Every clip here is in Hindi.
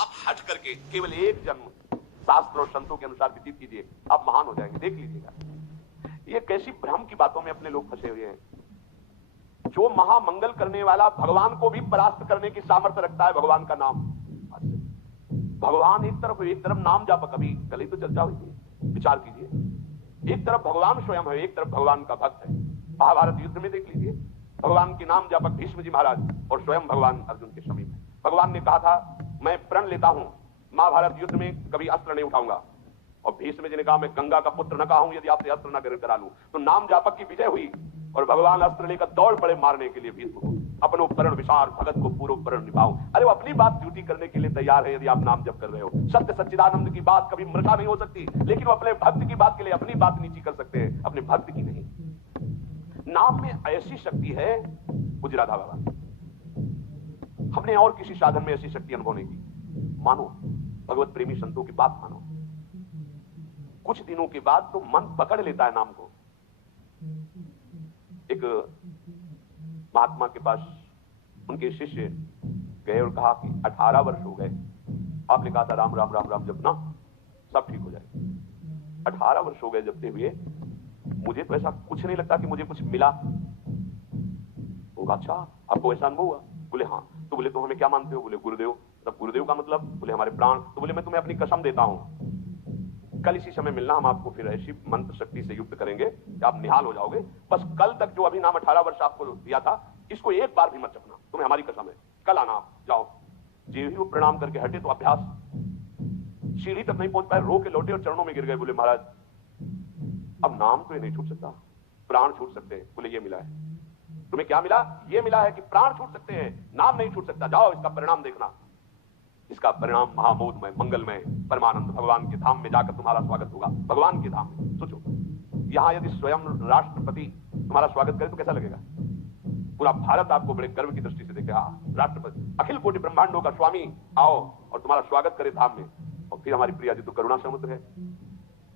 आप हट करके केवल एक जन्म शास्त्र और संतों के अनुसार व्यतीत कीजिए, आप महान हो जाएंगे, देख लीजिएगा। ये कैसी भ्रम की बातों में अपने लोग फंसे हुए हैं। जो महामंगल करने वाला भगवान को भी परास्त करने की सामर्थ्य रखता है, भगवान का नाम। भगवान एक तरफ नाम जापक, अभी कल ही तो चर्चा हुई थी, विचार कीजिए। एक तरफ भगवान स्वयं है, एक तरफ भगवान का भक्त है। महाभारत युद्ध में देख लीजिए, भगवान की नाम जापक भीष्म जी महाराज और स्वयं भगवान अर्जुन के समीप है। भगवान ने कहा था मैं प्रण लेता हूं, महाभारत युद्ध में कभी अस्त्र नहीं उठाऊंगा, और भीष्म जी ने कहा मैं गंगा का पुत्र न कहूं यदि आपसे अस्त्र न करा लूं। तो नाम जापक की विजय हुई और भगवान अस्त्र लेकर दौड़ पड़े मारने के लिए भीष्म को। अपनो परण विशार भगत को पूर्व परण निभाओ। अरे वो अपनी बात ड्यूटी करने के लिए तैयार है यदि आप नाम जप कर रहे हो। सत्य सच्चिदानंद की बात कभी मृषा नहीं हो सकती, लेकिन वो अपने भक्त की बात के लिए अपनी बात नीची कर सकते हैं, अपने भक्त की नहीं। नाम में ऐसी शक्ति है, पूज्य राधा बाबा, हमने और किसी साधन में ऐसी शक्ति अनुभव नहीं की। मानो भगवत प्रेमी संतों की बात मानो, कुछ दिनों के बाद तो मन पकड़ लेता है नाम को। एक महात्मा के पास उनके शिष्य गए और कहा कि 18 वर्ष हो गए, आपने कहा था राम राम राम राम जपना सब ठीक हो जाए। 18 वर्ष हो गए जपते हुए, मुझे तो ऐसा कुछ नहीं लगता कि मुझे कुछ मिला। होगा, अच्छा आपको ऐसा अनुभव हुआ? बोले हाँ। तो बोले तो हमें क्या मानते हो? बोले गुरुदेव। तब गुरुदेव का मतलब? बोले हमारे प्राण। तो बोले मैं तुम्हें अपनी कसम देता हूं, कल इसी समय मिलना, हम आपको फिर ऐसी मंत्र शक्ति से युक्त करेंगे कि आप निहाल हो जाओगे। बस कल तक जो अभी नाम 18 वर्ष आपको दिया था, इसको एक बार भी मत जपना, तुम्हें हमारी कसम है। कल आना, आप जाओ। जी ही वो प्रणाम करके हटे तो अभ्यास, सीढ़ी तक नहीं पहुंच पाए, रो के लौटे और चरणों में गिर गए। बोले महाराज अब नाम तो ये नहीं छूट सकता, प्राण छूट सकते हैं। बोले ये मिला है तुम्हें? क्या मिला? ये मिला है कि प्राण छूट सकते हैं, नाम नहीं छूट सकता। जाओ इसका परिणाम देखना। इसका परिणाम महामोदमय मंगलमय परमानंद भगवान के धाम में जाकर तुम्हारा स्वागत होगा। भगवान के धाम में सोचो, यहां यदि स्वयं राष्ट्रपति तुम्हारा स्वागत करे तो कैसा लगेगा? पूरा भारत आपको बड़े गर्व की दृष्टि से देखेगा। राष्ट्रपति, अखिल कोटि ब्रह्मांडों का स्वामी आओ और तुम्हारा स्वागत करे धाम में। और फिर हमारी प्रिया जी तो करुणा समुद्र है।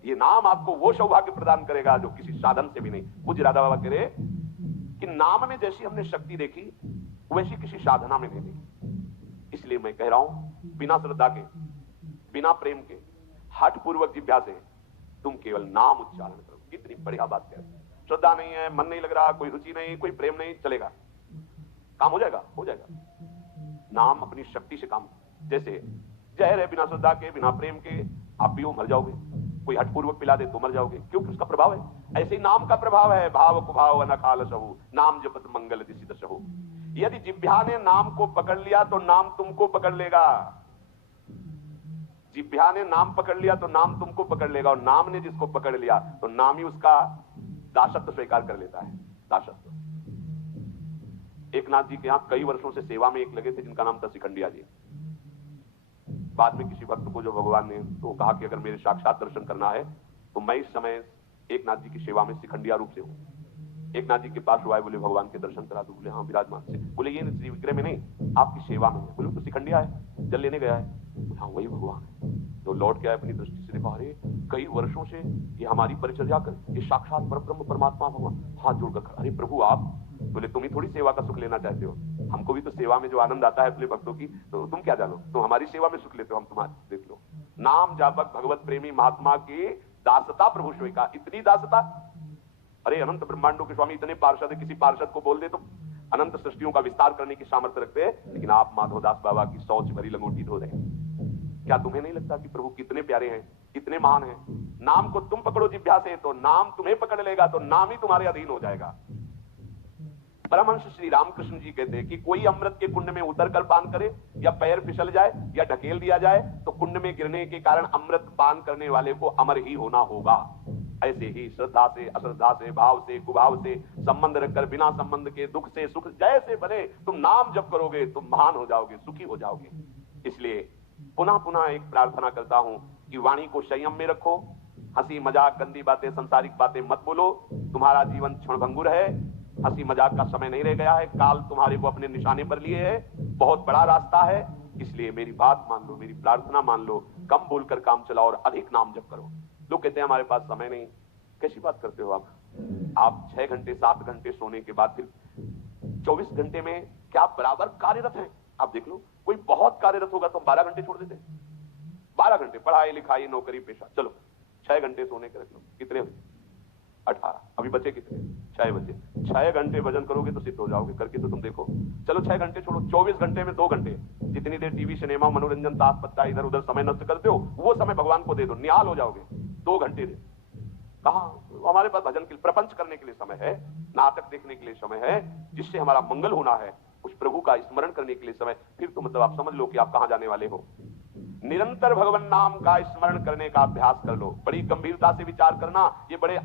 ये नाम आपको वो सौभाग्य प्रदान करेगा जो किसी साधन से भी नहीं। पूज्य राधा बाबा कह रहे कि नाम में जैसी हमने शक्ति देखी वैसी किसी साधना में नहीं देखी। इसलिए मैं कह रहा हूं, बिना श्रद्धा के, बिना प्रेम के, हठ पूर्वक जिह्वा से तुम केवल नाम उच्चारण करो। कितनी बढ़िया बात कह रहे हैं। श्रद्धा नहीं है, मन नहीं लग रहा, कोई रुचि नहीं, कोई प्रेम नहीं, चलेगा, काम हो जाएगा, हो जाएगा। नाम अपनी शक्ति से काम, जैसे जहर है, बिना श्रद्धा के, बिना प्रेम के आप पियो मर जाओगे। कोई हठपूर्वक पिला दे तो मर जाओगे, क्योंकि उसका प्रभाव है। ऐसे ही नाम का प्रभाव है। भाव कुभाव अनकाल सहु, नाम जपत मंगल दिसित सहु। यदि जिह्वा ने नाम को पकड़ लिया तो नाम तुमको पकड़ लेगा। जिह्वा ने नाम पकड़ लिया तो नाम तुमको पकड़ लेगा, और नाम ने जिसको पकड़ लिया तो नाम ही उसका दासत्व स्वीकार कर लेता है। दासत्व। एकनाथ जी के यहां कई वर्षों से सेवा में एक लगे थे जिनका नाम था शिखंडिया जी। बाद में किसी भक्त को जो भगवान ने तो कहा कि अगर मेरे साक्षात दर्शन करना है तो मैं इस समय एकनाथ जी की सेवा में शिखंडिया रूप से हूं। एकनाथ जी के पास हुआ है, बोले भगवान के दर्शन करा दो। बोले हाँ विराजमान से। बोले ये श्री विग्रह में नहीं, आपकी सेवा में है। बोले तो शिखंडिया है, जल लेने गया है। हाँ वही भगवान है। तो लौट के आए, अपनी दृष्टि से देखा, अरे कई वर्षों से ये हमारी परिचर्या कर, ये साक्षात परब्रह्म परमात्मा भगवान। हाथ जोड़कर, अरे प्रभु आप। बोले तुम ही थोड़ी सेवा का सुख लेना चाहते हो, हमको भी तो सेवा में जो आनंद आता है अपने भक्तों की, तो तुम क्या जानो, तुम हमारी सेवा में सुख लेते हो, हम तुम्हारी देख लो। नाम जापक भगवत प्रेमी महात्मा की दासता प्रभु स्वीकार। इतनी दासता, अरे अनंत ब्रह्मांडों के स्वामी इतने पार्षद है, किसी पार्षद को बोल दे तो अनंत सृष्टियों का विस्तार करने की सामर्थ्य रखते हैं, लेकिन आप माधवदास बाबा की शौच भरी लंगोटी धो रहे हैं। क्या तुम्हें नहीं लगता कि प्रभु कितने प्यारे हैं, कितने महान हैं? नाम को तुम पकड़ो जिह्वा से तो नाम तुम्हें पकड़ लेगा, तो नाम ही तुम्हारे अधीन हो जाएगा। परमहंस श्री रामकृष्ण जी कहते हैं कि कोई अमृत के कुंड में उतर कर पान करे, या पैर फिसल जाए या ढकेल दिया जाए, तो कुंड में गिरने के कारण अमृत पान करने वाले को अमर ही होना होगा। ऐसे ही श्रद्धा से, अश्रद्धा से, भाव से, कुभाव से संबंध रखकर, बिना संबंध के, दुख से सुख जैसे बने तुम नाम जप करोगे, तुम महान हो जाओगे, सुखी हो जाओगे। इसलिए पुनः पुनः एक प्रार्थना करता हूं कि वाणी को संयम में रखो, हंसी मजाक गंदी बातें सांसारिक बातें मत बोलो। तुम्हारा जीवन क्षणभंगुर है, हंसी मजाक का समय नहीं रह गया है, काल तुम्हारे को अपने निशाने पर लिए है, बहुत बड़ा रास्ता है। इसलिए मेरी बात मान लो, मेरी प्रार्थना मान लो, कम बोलकर काम चलाओ और अधिक नाम जप करो। लोग कहते हैं हमारे पास समय नहीं, कैसी बात करते हो आप 6 घंटे 7 घंटे सोने के बाद फिर 24 घंटे में क्या बराबर कार्यरत हैं? आप देख लो, कोई बहुत कार्यरत होगा तो हम 12 घंटे छोड़ देते हैं। 12 घंटे पढ़ाई लिखाई नौकरी पेशा, चलो 6 घंटे सोने के रख लो, कितने हुए? 18। अभी बचे कितने? 6 बचे। 6 घंटे भजन करोगे तो सिद्ध हो जाओगे, करके तो तुम देखो। चलो 6 घंटे छोड़ो, 24 घंटे में 2 घंटे, जितनी देर टीवी सिनेमा मनोरंजन ताश पत्ता इधर उधर समय नष्ट करते हो, वो समय भगवान को दे दो, निहाल हो जाओगे। 2 घंटे दे। कहा हमारे पास भजन के प्रपंच करने के लिए समय है, नाटक देखने के लिए समय है, जिससे हमारा मंगल होना है, उस प्रभु का स्मरण करने के लिए समय। फिर तो मतलब आप समझ लो कि आप कहां जाने वाले हो। निरंतर भगवान नाम का स्मरण करने का अभ्यास कर लो। बड़ी गंभीरता से विचार करना, ये बड़े